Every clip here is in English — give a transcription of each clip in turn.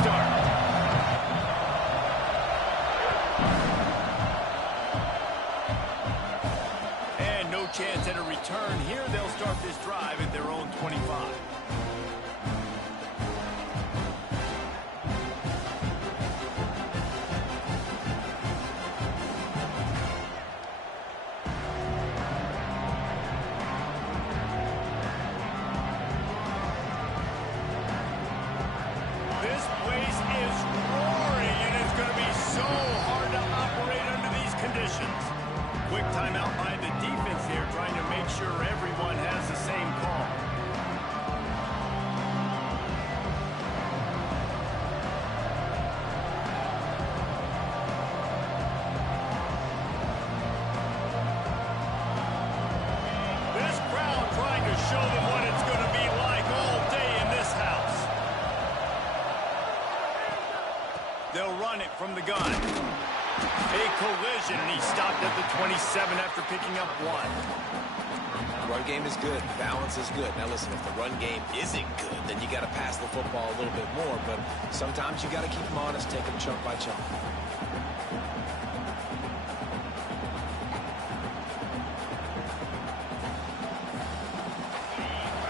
start. And no chance at a return here. They'll start this drive at their own 25. This place is roaring, and it's going to be so hard to operate under these conditions. Quick timeout by the defense there, trying to make sure everyone has the same call. This crowd trying to show them what it's going to be like all day in this house. They'll run it from the gun. A collision, and he stopped at the 27 after picking up one. The run game is good. Balance is good. Now listen, if the run game isn't good, then you got to pass the football a little bit more. But sometimes you got to keep them honest, take them chunk by chunk.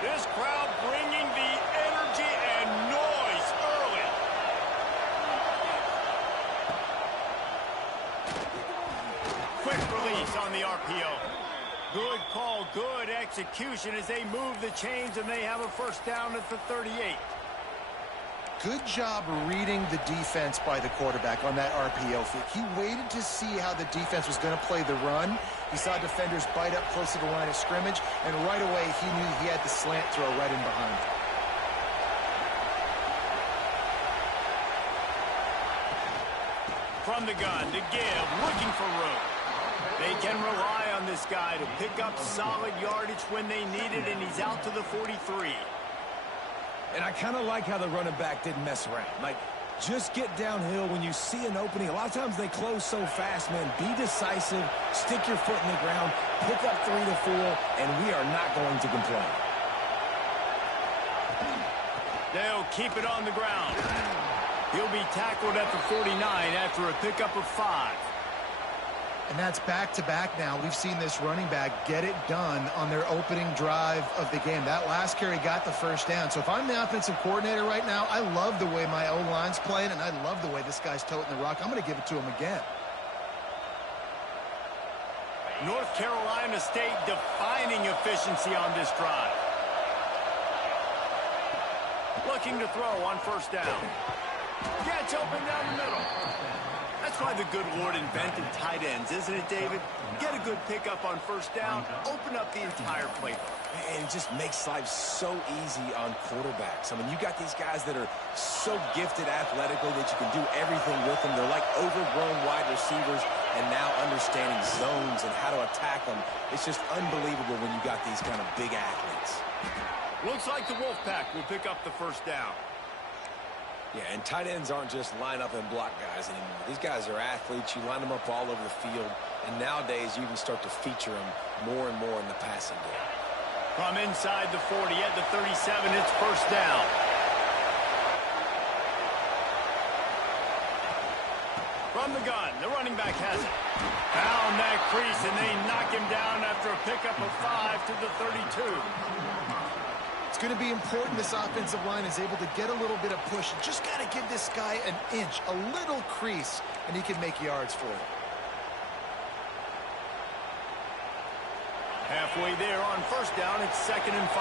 This crowd bringing the energy and noise early. Quick release on the RPO. Good call, good execution as they move the chains, and they have a first down at the 38. Good job reading the defense by the quarterback on that RPO fake. He waited to see how the defense was going to play the run. He saw defenders bite up close to the line of scrimmage, and right away he knew he had the slant throw right in behind. From the gun to give, looking for room. They can rely on this guy to pick up solid yardage when they need it, and he's out to the 43. And I kind of like how the running back didn't mess around. Like, just get downhill when you see an opening. A lot of times they close so fast, man. Be decisive, stick your foot in the ground, pick up 3 to 4, and we are not going to complain. They'll keep it on the ground. He'll be tackled at the 49 after a pickup of 5. And that's back-to-back now. We've seen this running back get it done on their opening drive of the game. That last carry got the first down. So if I'm the offensive coordinator right now, I love the way my O-line's playing, and I love the way this guy's toting the rock. I'm going to give it to him again. North Carolina State defining efficiency on this drive. Looking to throw on first down. Gets open down the middle. That's why the good Lord invented tight ends, isn't it, David? Get a good pickup on first down, open up the entire playbook. And it just makes life so easy on quarterbacks. I mean, you got these guys that are so gifted athletically that you can do everything with them. They're like overgrown wide receivers, and now understanding zones and how to attack them. It's just unbelievable when you got these kind of big athletes. Looks like the Wolfpack will pick up the first down. Yeah, and tight ends aren't just line up and block guys anymore. These guys are athletes. You line them up all over the field. And nowadays, you can start to feature them more and more in the passing game. From inside the 40 at the 37, it's first down. From the gun, the running back has it. Found that crease, and they knock him down after a pickup of 5 to the 32. It's going to be important this offensive line is able to get a little bit of push. Just got to give this guy an inch, a little crease, and he can make yards for it. Halfway there on first down, it's 2nd and 5.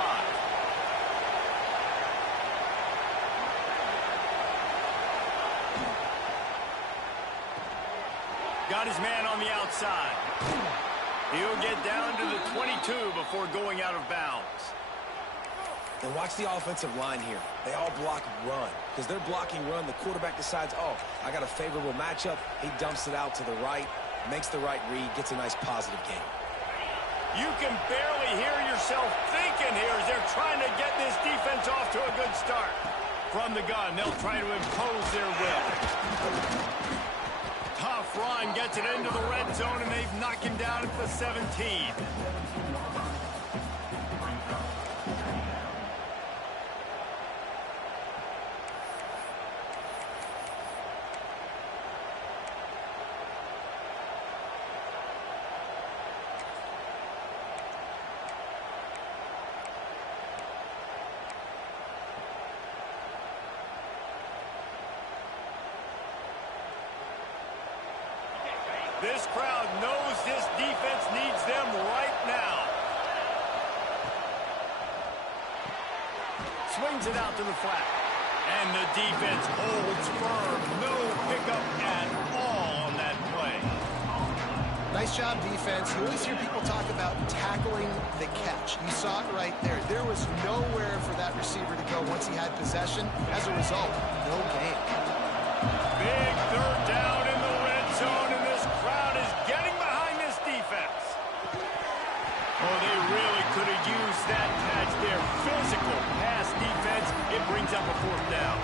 Got his man on the outside. He'll get down to the 22 before going out of bounds. And watch the offensive line here. They all block run. Because they're blocking run, the quarterback decides, oh, I got a favorable matchup. He dumps it out to the right, makes the right read, gets a nice positive gain. You can barely hear yourself thinking here as they're trying to get this defense off to a good start. From the gun, they'll try to impose their will. Tough run, gets it into the red zone, and they've knocked him down at the 17. crowd knows this defense needs them right now. Swings it out to the flat. And the defense holds firm. No pickup at all on that play. Nice job, defense. You always hear people talk about tackling the catch. You saw it right there. There was nowhere for that receiver to go once he had possession. As a result, no gain. Big third down in the red zone, and this crowd is getting behind this defense. Oh, they really could have used that catch there. Physical pass defense. It brings up a fourth down.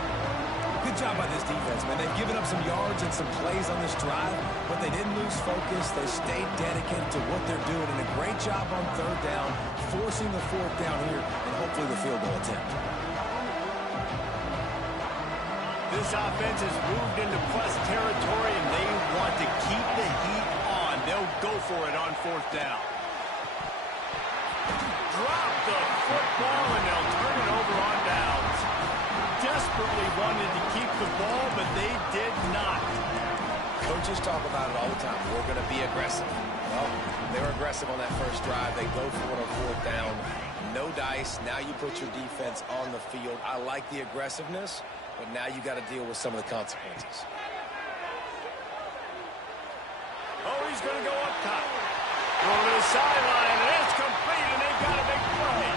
Good job by this defense, man. They've given up some yards and some plays on this drive, but they didn't lose focus. They stayed dedicated to what they're doing, and a great job on third down, forcing the fourth down here, and hopefully the field goal attempt. This offense has moved into plus territory, and they want to keep the heat on. They'll go for it on fourth down. Drop the football, and they'll turn it over on downs. Desperately wanted to keep the ball, but they did not. Coaches talk about it all the time. We're going to be aggressive. Well, they were aggressive on that first drive. They go for it on fourth down. No dice. Now you put your defense on the field. I like the aggressiveness, but now you got to deal with some of the consequences. Oh, he's going to go up top. Over the sideline, and it's complete, and they've got a big play.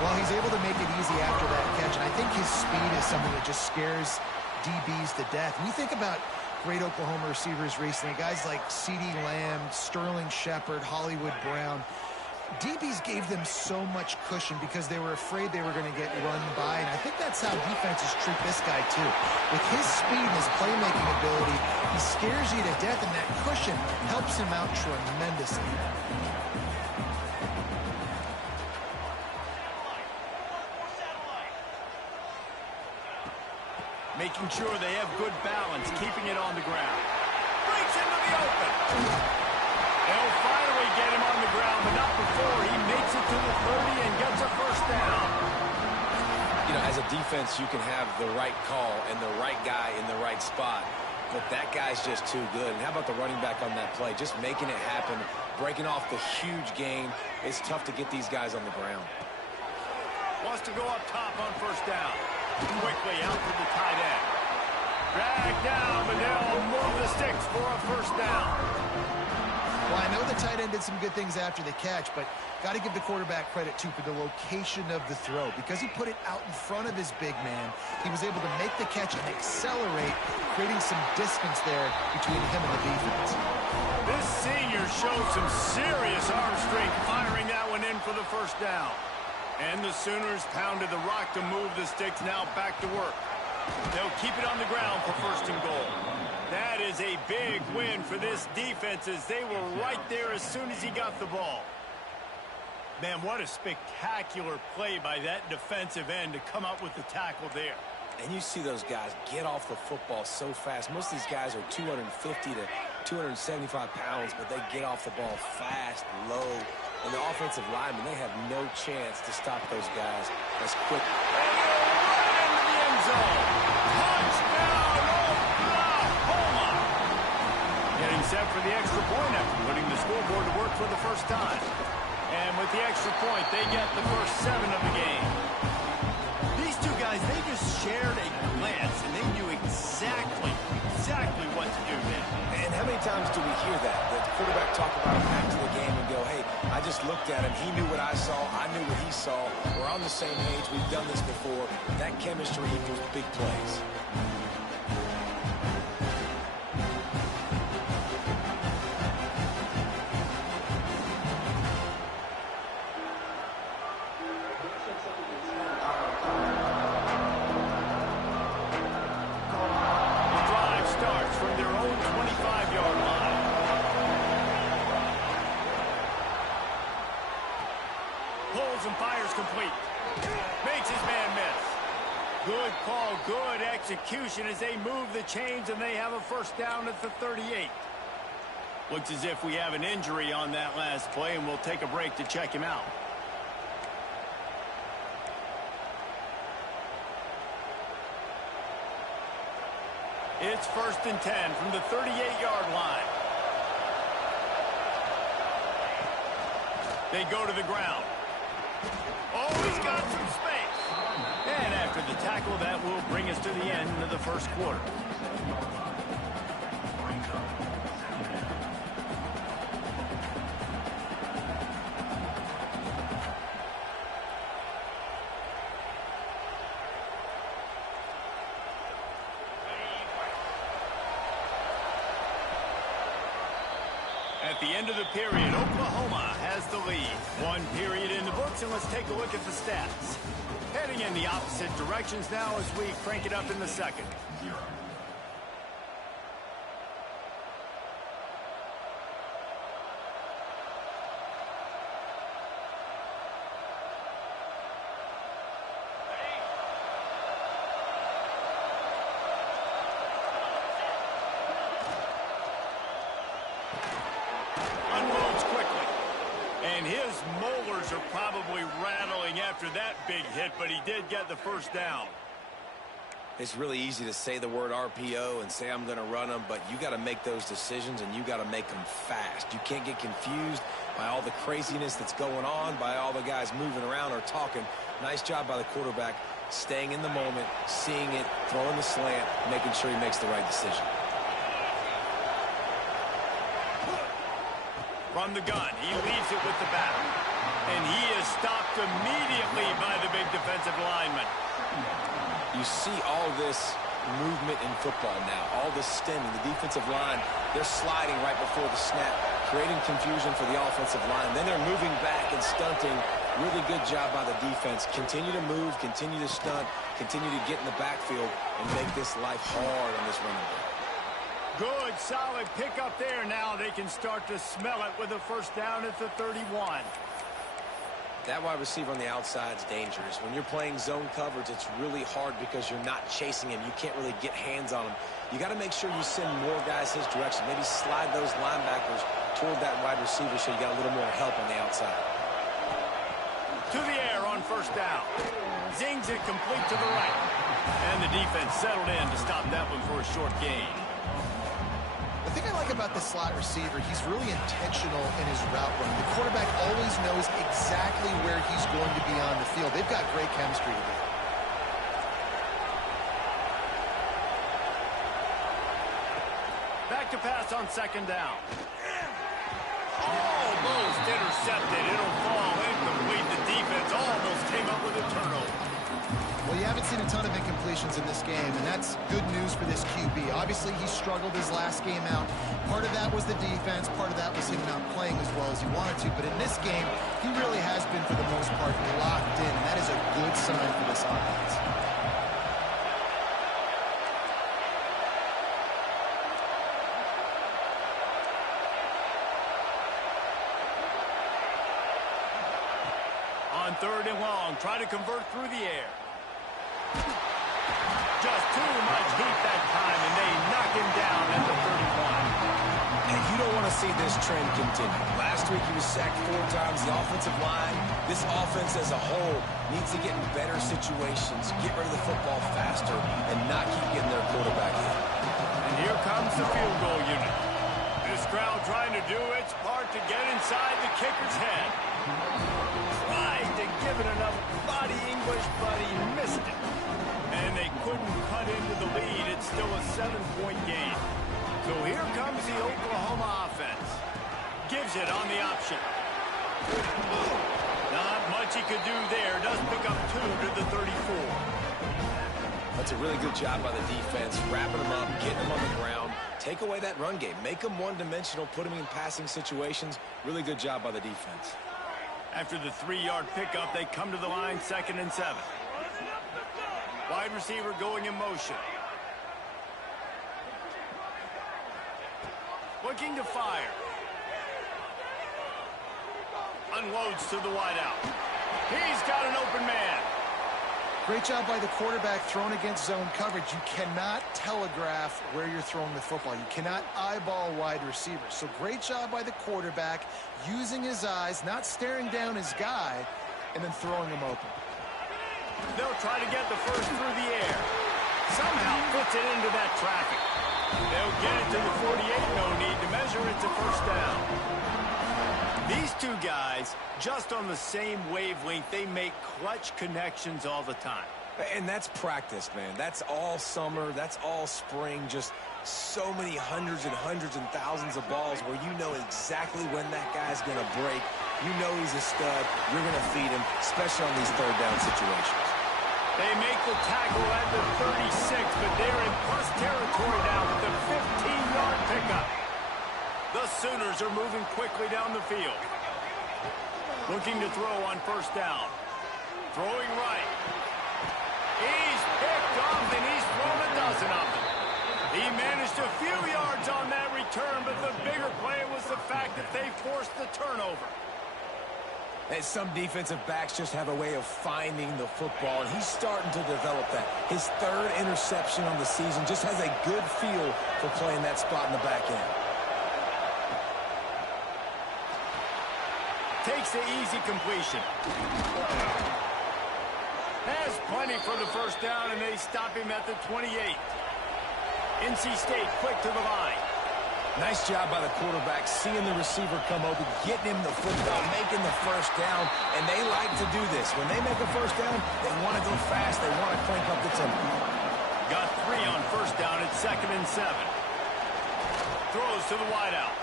Well, he's able to make it easy after that catch, and I think his speed is something that just scares DBs to death. When you think about great Oklahoma receivers recently, guys like CeeDee Lamb, Sterling Shepard, Hollywood Brown, DBs gave them so much cushion because they were afraid they were going to get run by, and I think that's how defenses treat this guy too. With his speed and his playmaking ability, he scares you to death, and that cushion helps him out tremendously. Making sure they have good balance, keeping it on the ground. Breaks into the open. They'll finally get him on the ground, but not before he makes it to the 30 and gets a first down. You know, as a defense, you can have the right call and the right guy in the right spot, but that guy's just too good. And how about the running back on that play? Just making it happen, breaking off the huge gain. It's tough to get these guys on the ground. Wants to go up top on first down. Quickly out to the tight end. Drag down, but they'll move the sticks for a first down. Well, I know the tight end did some good things after the catch, but got to give the quarterback credit, too, for the location of the throw. Because he put it out in front of his big man, he was able to make the catch and accelerate, creating some distance there between him and the defense. This senior showed some serious arm strength, firing that one in for the first down. And the Sooners pounded the rock to move the sticks, now back to work. They'll keep it on the ground for first and goal. That is a big win for this defense, as they were right there as soon as he got the ball. Man, what a spectacular play by that defensive end to come up with the tackle there. And you see those guys get off the football so fast. Most of these guys are 250 to 275 pounds, but they get off the ball fast, low. And the offensive linemen, they have no chance to stop those guys as quick. And right into the end zone. Touchdown, Oklahoma! Getting set for the extra point after putting the scoreboard to work for the first time. And with the extra point, they get the first 7 of the game. These two guys, they just shared a glance, and they knew exactly what to do then. And how many times do we hear that? The quarterback talk about him after the game and go, hey, I just looked at him. He knew what I saw. I knew what he saw. We're on the same page. We've done this before. That chemistry equals big plays. And fires complete. Makes his man miss. Good call, good execution as they move the chains, and they have a first down at the 38. Looks as if we have an injury on that last play, and we'll take a break to check him out. It's 1st and 10 from the 38-yard line. They go to the ground. Oh, he's got some space. And after the tackle, that will bring us to the end of the first quarter. At the end of the period, Oklahoma has the lead. One period in the books, and let's take a look at the stats. Heading in the opposite directions now as we crank it up in the second. And his molars are probably rattling after that big hit, but he did get the first down. It's really easy to say the word RPO and say I'm going to run them, but you got to make those decisions, and you got to make them fast. You can't get confused by all the craziness that's going on, by all the guys moving around or talking. Nice job by the quarterback, staying in the moment, seeing it, throwing the slant, making sure he makes the right decision. From the gun, he leaves it with the back. And he is stopped immediately by the big defensive lineman. You see all this movement in football now, all the stemming, the defensive line, they're sliding right before the snap, creating confusion for the offensive line. Then they're moving back and stunting. Really good job by the defense. Continue to move, continue to stunt, continue to get in the backfield and make this life hard on this running back. Good, solid pickup there. Now they can start to smell it with a first down at the 31. That wide receiver on the outside is dangerous. When you're playing zone coverage, it's really hard because you're not chasing him. You can't really get hands on him. You got to make sure you send more guys his direction. Maybe slide those linebackers toward that wide receiver so you got a little more help on the outside. To the air on first down. Zings it complete to the right. And the defense settled in to stop that one for a short gain. The thing I like about the slot receiver, he's really intentional in his route running. The quarterback always knows exactly where he's going to be on the field. They've got great chemistry together. Back to pass on second down. Almost intercepted. It'll fall incomplete. The defense almost came up with a turnover. Well, you haven't seen a ton of incompletions in this game, and that's good news for this QB. Obviously, he struggled his last game out. Part of that was the defense. Part of that was him not playing as well as he wanted to. But in this game, he really has been, for the most part, locked in, and that is a good sign for this offense. On third and long, try to convert through the air. Just too much heat that time, and they knock him down at the 31. And you don't want to see this trend continue. Last week he was sacked 4 times. The offensive line, this offense as a whole, needs to get in better situations, get rid of the football faster, and not keep getting their quarterback hit. And here comes the field goal unit. This crowd trying to do its part to get inside the kicker's head. Tried to give it enough body English, but he missed it. And they couldn't cut into the lead. It's still a 7-point game. So here comes the Oklahoma offense. Gives it on the option. Not much he could do there. Does pick up 2 to the 34. That's a really good job by the defense, wrapping them up, getting them on the ground. Take away that run game. Make them one-dimensional, put them in passing situations. Really good job by the defense. After the 3-yard pickup, they come to the line, 2nd and 7. Wide receiver going in motion. Looking to fire. Unloads to the wideout. He's got an open man. Great job by the quarterback throwing against zone coverage. You cannot telegraph where you're throwing the football. You cannot eyeball wide receivers. So great job by the quarterback using his eyes, not staring down his guy, and then throwing him open. They'll try to get the first through the air. Somehow puts it into that traffic. They'll get it to the 48. No need to measure. It's a first down. These two guys, just on the same wavelength, they make clutch connections all the time. And that's practice, man. That's all summer. That's all spring. Just so many hundreds and thousands of balls where you know exactly when that guy's going to break. You know he's a stud. You're going to feed him, especially on these third down situations. They make the tackle at the 36, but they're in plus territory now with the 15-yard pickup. The Sooners are moving quickly down the field. Looking to throw on first down. Throwing right. He's picked off, and he's thrown a dozen of them. He managed a few yards on that return, but the bigger play was the fact that they forced the turnover. And some defensive backs just have a way of finding the football, and he's starting to develop that. His third interception on the season just has a good feel for playing that spot in the back end. Takes the easy completion. Has plenty for the first down, and they stop him at the 28. NC State quick to the line. Nice job by the quarterback, seeing the receiver come open, getting him the football, making the first down, and they like to do this. When they make a first down, they want to go fast. They want to crank up the tempo. Got 3 on first down at 2nd and 7. Throws to the wideout.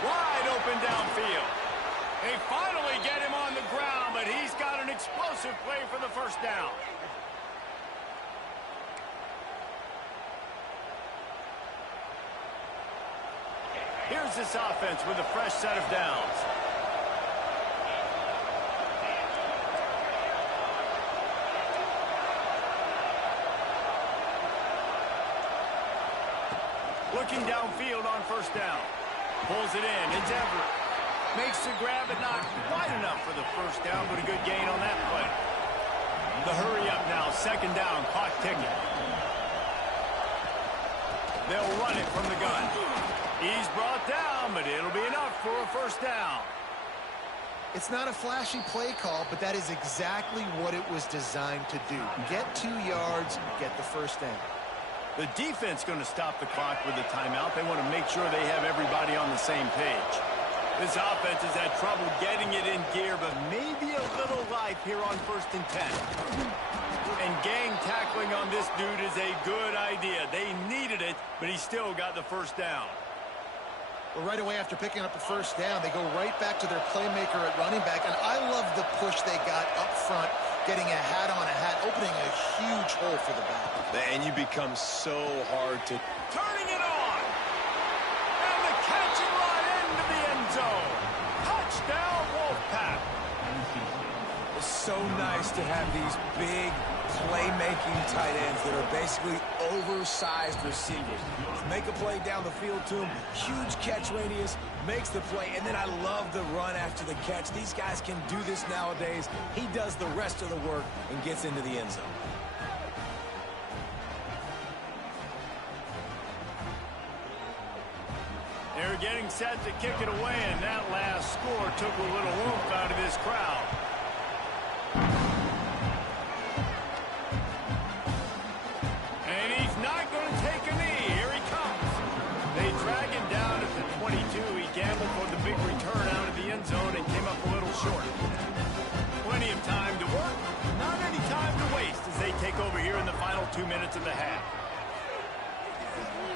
Wide open downfield. They finally get him on the ground, but he's got an explosive play for the first down. Here's this offense with a fresh set of downs. Looking downfield on first down. Pulls it in. It's Everett. Makes the grab, but not quite enough for the first down, but a good gain on that play. The hurry up now. 2nd down. Clock ticking. They'll run it from the gun. He's brought down, but it'll be enough for a first down. It's not a flashy play call, but that is exactly what it was designed to do. Get 2 yards, get the first down. The defense going to stop the clock with a timeout. They want to make sure they have everybody on the same page. This offense has had trouble getting it in gear, but maybe a little life here on 1st and 10. And gang tackling on this dude is a good idea. They needed it, but he still got the first down. Well, right away after picking up the first down, they go right back to their playmaker at running back. And I love the push they got up front, getting a hat on a hat, opening a huge hole for the back. And you become so hard to... Turning it on. And the catch and run into the end zone. Touchdown, Wolfpack. It's so nice to have these big playmaking tight ends that are basically oversized receivers. Make a play down the field to him, huge catch radius, makes the play, and then I love the run after the catch. These guys can do this nowadays. He does the rest of the work and gets into the end zone. They're getting set to kick it away, and that last score took a little oomph out of this crowd. And he's not going to take a knee. Here he comes. They drag him down at the 22. He gambled for the big return out of the end zone and came up a little short. Plenty of time to work, not any time to waste as they take over here in the final 2 minutes of the half.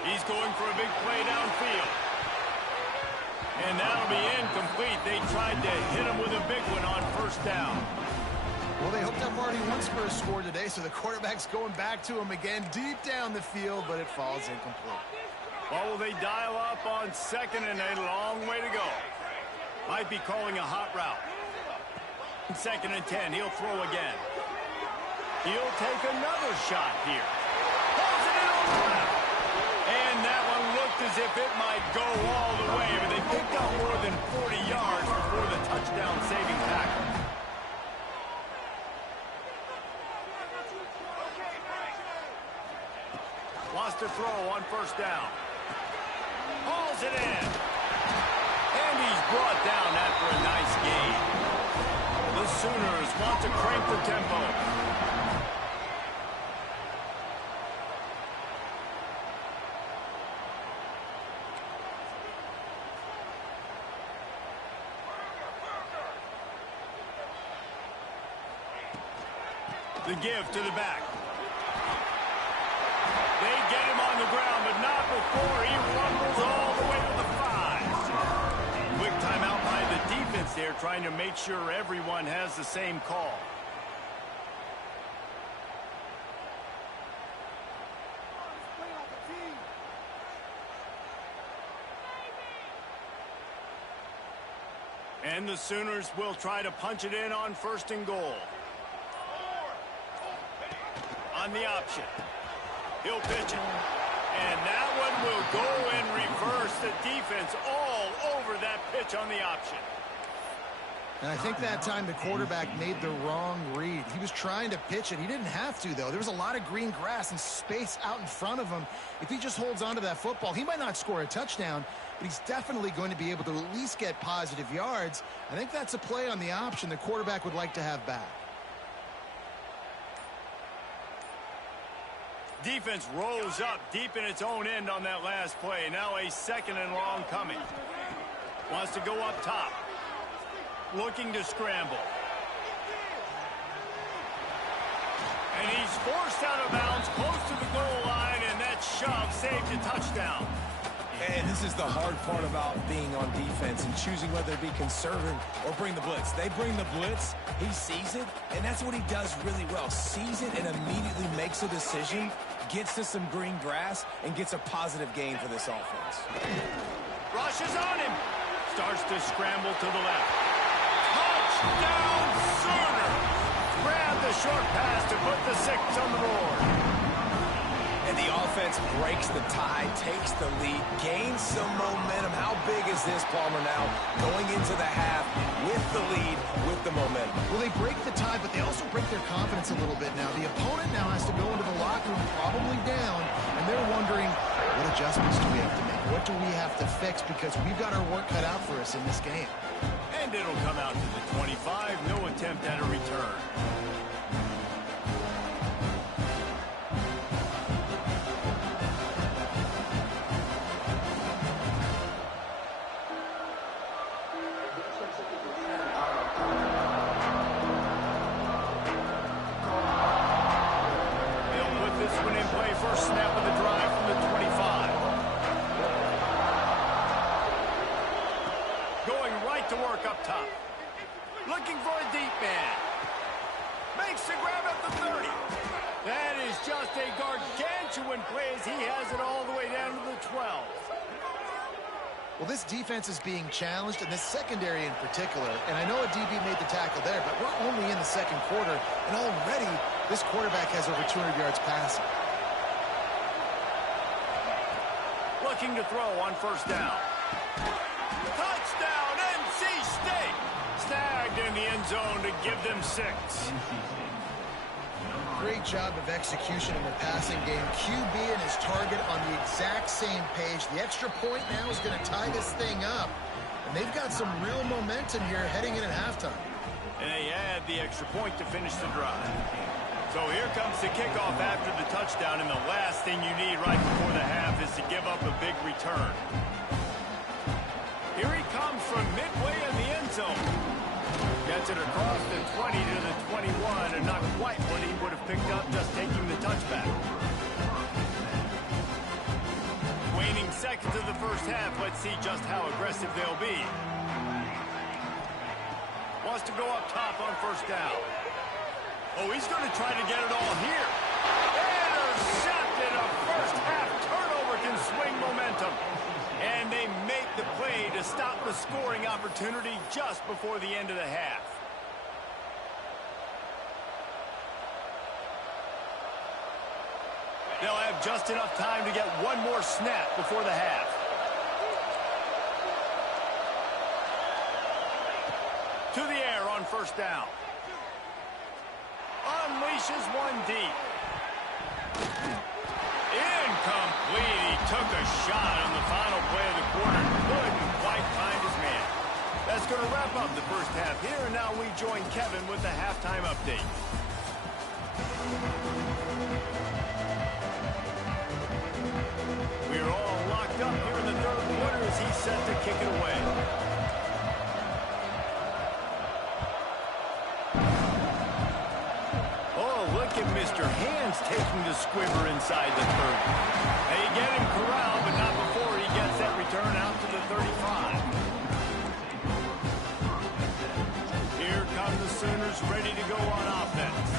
He's going for a big play downfield. And that'll be incomplete. They tried to hit him with a big one on first down. Well, they hoped up already once for a score today, so the quarterback's going back to him again deep down the field, but it falls incomplete. Well, will they dial up on 2nd and a long way to go? Might be calling a hot route. 2nd and 10, he'll throw again. He'll take another shot here. Pulls it in on the left. And that one looked as if it might go all the way, but they picked up more than 40 yards before the touchdown-saving tackle. Lost a throw on first down. Hauls it in. And he's brought down after a nice gain. The Sooners want to crank the tempo. The give to the back. They get him on the ground, but not before he rumbles all the way to the 5. Quick timeout by the defense there, trying to make sure everyone has the same call. And the Sooners will try to punch it in on 1st and goal. On the option. He'll pitch it. And that one will go in reverse. The defense all over that pitch on the option. And I think that time the quarterback made the wrong read. He was trying to pitch it. He didn't have to, though. There was a lot of green grass and space out in front of him. If he just holds on to that football, he might not score a touchdown, but he's definitely going to be able to at least get positive yards. I think that's a play on the option the quarterback would like to have back. Defense rolls up deep in its own end on that last play. Now a 2nd and long coming. Wants to go up top. Looking to scramble. And he's forced out of bounds close to the goal line, and that shove saved a touchdown. And this is the hard part about being on defense and choosing whether to be conservative or bring the blitz. They bring the blitz, he sees it, and that's what he does really well. Sees it and immediately makes a decision, gets to some green grass, and gets a positive gain for this offense. Rushes on him. Starts to scramble to the left. Touchdown Sooners! Grab the short pass to put the 6 on the board. And the offense breaks the tie, takes the lead, gains some momentum. How big is this, Palmer, now going into the half with the lead, with the momentum? Well, they break the tie, but they also break their confidence a little bit now. The opponent now has to go into the locker room probably down, and they're wondering, what adjustments do we have to make? What do we have to fix? Because we've got our work cut out for us in this game. And it'll come out to the 25. No attempt at a return. To work up top. Looking for a deep man. Makes the grab at the 30. That is just a gargantuan play as he has it all the way down to the 12. Well, this defense is being challenged, and this secondary in particular. And I know a DB made the tackle there, but we're only in the 2nd quarter, and already this quarterback has over 200 yards passing. Looking to throw on 1st down. Touchdown, NC State! Snagged in the end zone to give them 6. Great job of execution in the passing game. QB and his target on the exact same page. The extra point now is going to tie this thing up. And they've got some real momentum here heading in at halftime. And they add the extra point to finish the drive. So here comes the kickoff after the touchdown, and the last thing you need right before the half is to give up a big return. Here he comes from midway in the end zone. Gets it across the 20 to the 21, and not quite what he would have picked up just taking the touchback. Waning seconds of the 1st half. Let's see just how aggressive they'll be. Wants to go up top on 1st down. Oh, he's going to try to get it all here. Intercepted. A 1st half turnover can swing momentum. And they make the play to stop the scoring opportunity just before the end of the half. They'll have just enough time to get one more snap before the half. To the air on 1st down. Unleashes one deep. Incomplete. He took a shot on the final play of the quarter. Couldn't quite find his man. That's going to wrap up the 1st half here, and now we join Kevin with the halftime update. We're all locked up here in the 3rd quarter as he's set to kick it away. Oh, look Mr. Hands taking the squibber inside the 30. They get him corralled, but not before he gets that return out to the 35. Here come the Sooners ready to go on offense.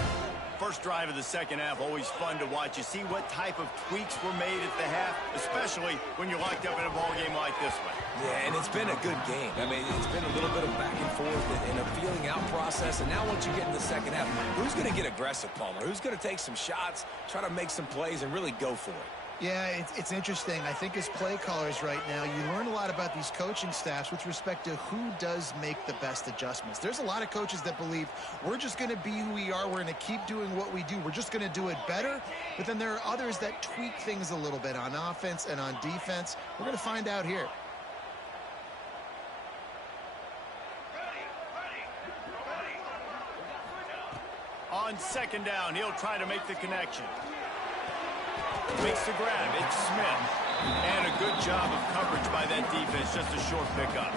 First drive of the second half, always fun to watch. You see what type of tweaks were made at the half, especially when you're locked up in a ball game like this one. Yeah, and it's been a good game. I mean, it's been a little bit of back and forth and a feeling out process. And now once you get in the second half, who's going to get aggressive, Palmer? Who's going to take some shots, try to make some plays, and really go for it? Yeah, it's interesting. I think as play callers right now, you learn a lot about these coaching staffs with respect to who does make the best adjustments. There's a lot of coaches that believe we're just going to be who we are. We're going to keep doing what we do. We're just going to do it better. But then there are others that tweak things a little bit on offense and on defense. We're going to find out here. On second down, he'll try to make the connection. Makes the grab. It's Smith. And a good job of coverage by that defense. Just a short pickup.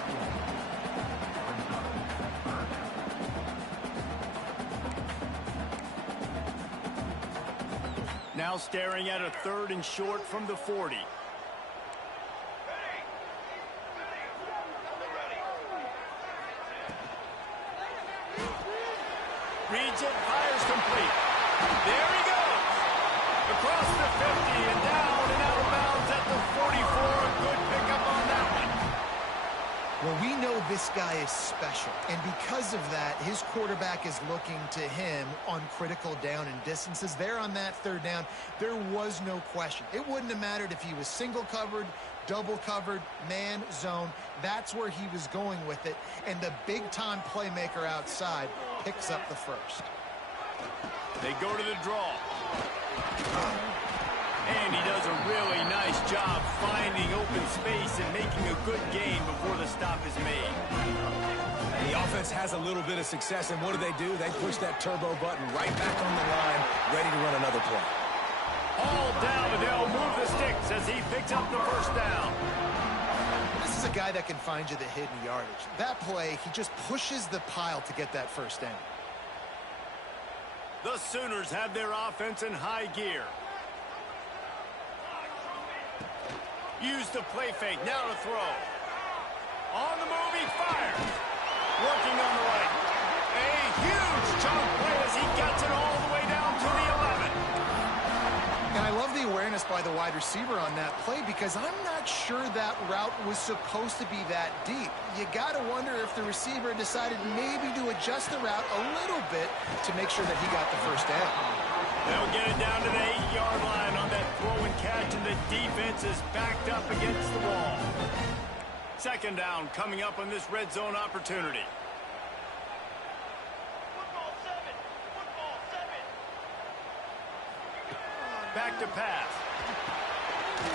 Now staring at a 3rd and short from the 40. Reads it, fires complete. There he goes. Across the 50 and down and out of bounds at the 44. A good pickup on that one. Well, we know this guy is special, and because of that, his quarterback is looking to him on critical down and distances. There on that 3rd down, there was no question. It wouldn't have mattered if he was single covered, double covered, man, zone. That's where he was going with it, and the big-time playmaker outside picks up the first. They go to the draw. And he does a really nice job finding open space and making a good gain before the stop is made. The offense has a little bit of success, and what do? They push that turbo button right back on the line, ready to run another play. All down, and they'll move the sticks as he picks up the first down. This is a guy that can find you the hidden yardage. That play, he just pushes the pile to get that first down. The Sooners have their offense in high gear. Use the play fake, now to throw. On the move, he fires. Working on the right. A huge chunk play as he gets it all the way down to the 11. And I love the awareness by the wide receiver on that play because I'm not sure that route was supposed to be that deep. You got to wonder if the receiver decided maybe to adjust the route a little bit to make sure that he got the first down. They'll get it down to the 8-yard line on that throw and catch, and the defense is backed up against the wall. Second down coming up on this red zone opportunity. Back to pass.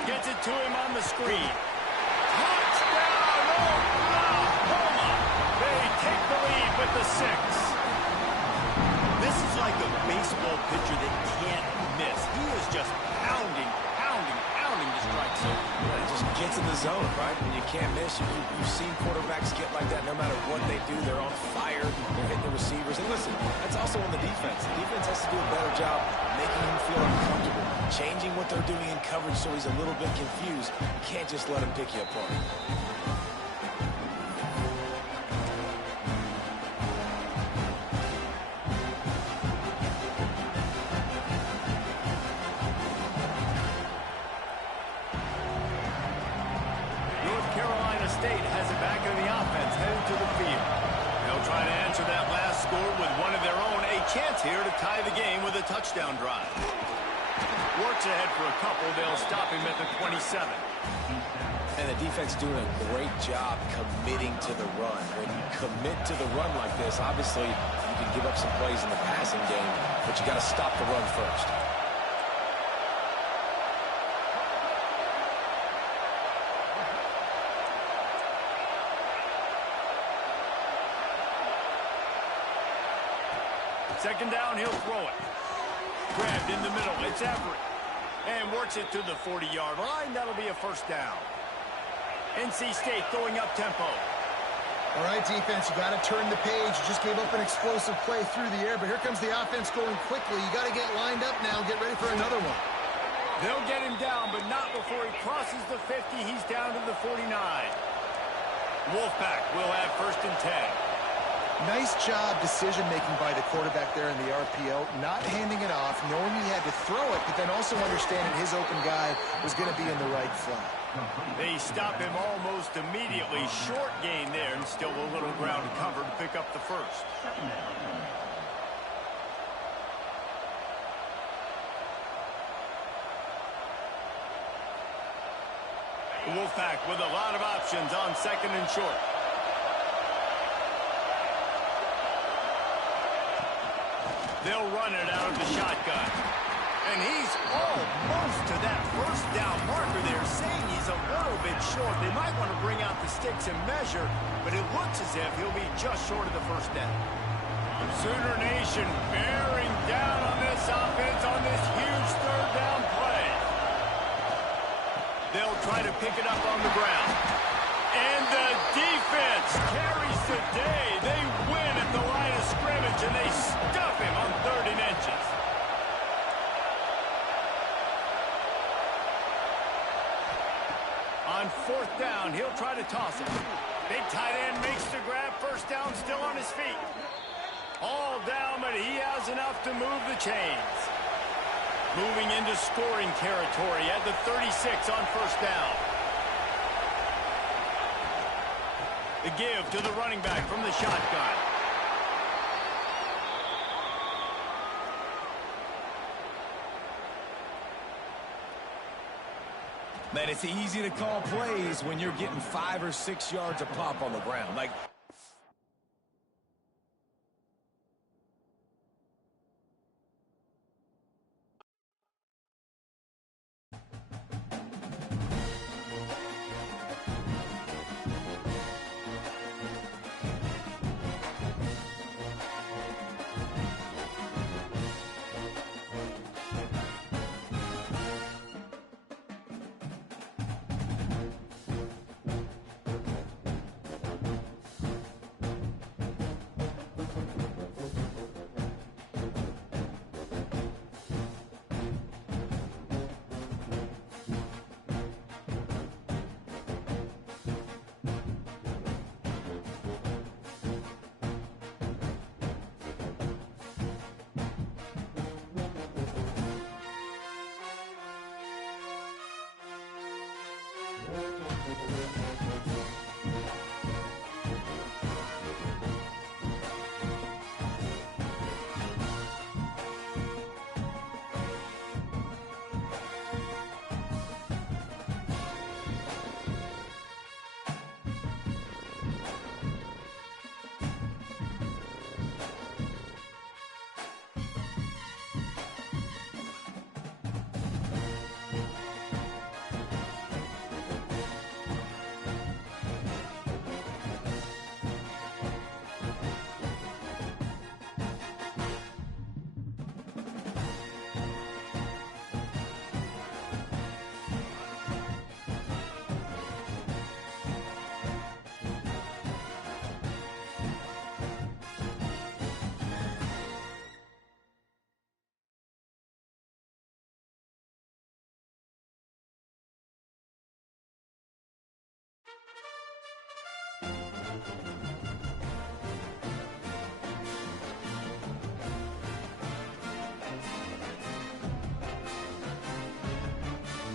Gets it to him on the screen. Touchdown, Oklahoma! They take the lead with the 6. This is like a baseball pitcher that can't miss. He is just pounding the strike zone. It just gets in the zone, right? When you can't miss, you've seen quarterbacks get like that no matter what they do. They're on fire. They're hitting the receivers. And listen, that's also on the defense. The defense has to do a better job making him feel uncomfortable, changing what they're doing in coverage so he's a little bit confused. You can't just let him pick you apart. State has it back in the offense, headed to the field. They'll try to answer that last score with one of their own. A chance here to tie the game with a touchdown drive. Works ahead for a couple. They'll stop him at the 27. And the defense doing a great job committing to the run. When you commit to the run like this, obviously you can give up some plays in the passing game, but you got to stop the run first. Second down, he'll throw it. Grabbed in the middle, it's Everett. And works it to the 40-yard line. That'll be a first down. NC State going up tempo. All right, defense, you got to turn the page. You just gave up an explosive play through the air, but here comes the offense going quickly. You got to get lined up now and get ready for another one. They'll get him down, but not before he crosses the 50. He's down to the 49. Wolfpack will have 1st and 10. Nice job decision-making by the quarterback there in the RPO, not handing it off, knowing he had to throw it, but then also understanding his open guy was going to be in the right flat. They stop him almost immediately. Short gain there, and still a little ground to cover to pick up the 1st. The Wolfpack with a lot of options on 2nd and short. They'll run it out of the shotgun. And he's almost to that 1st down marker there, saying he's a little bit short. They might want to bring out the sticks and measure, but it looks as if he'll be just short of the 1st down. Sooner Nation bearing down on this offense on this huge 3rd down play. They'll try to pick it up on the ground. And the defense carries the day. They win at the line of scrimmage, and they stuff him on 3rd and inches. On 4th down, he'll try to toss it. Big tight end makes the grab. 1st down, still on his feet. All down, but he has enough to move the chains. Moving into scoring territory at the 36 on 1st down. The give to the running back from the shotgun. Man, it's easy to call plays when you're getting 5 or 6 yards a pop on the ground. Like,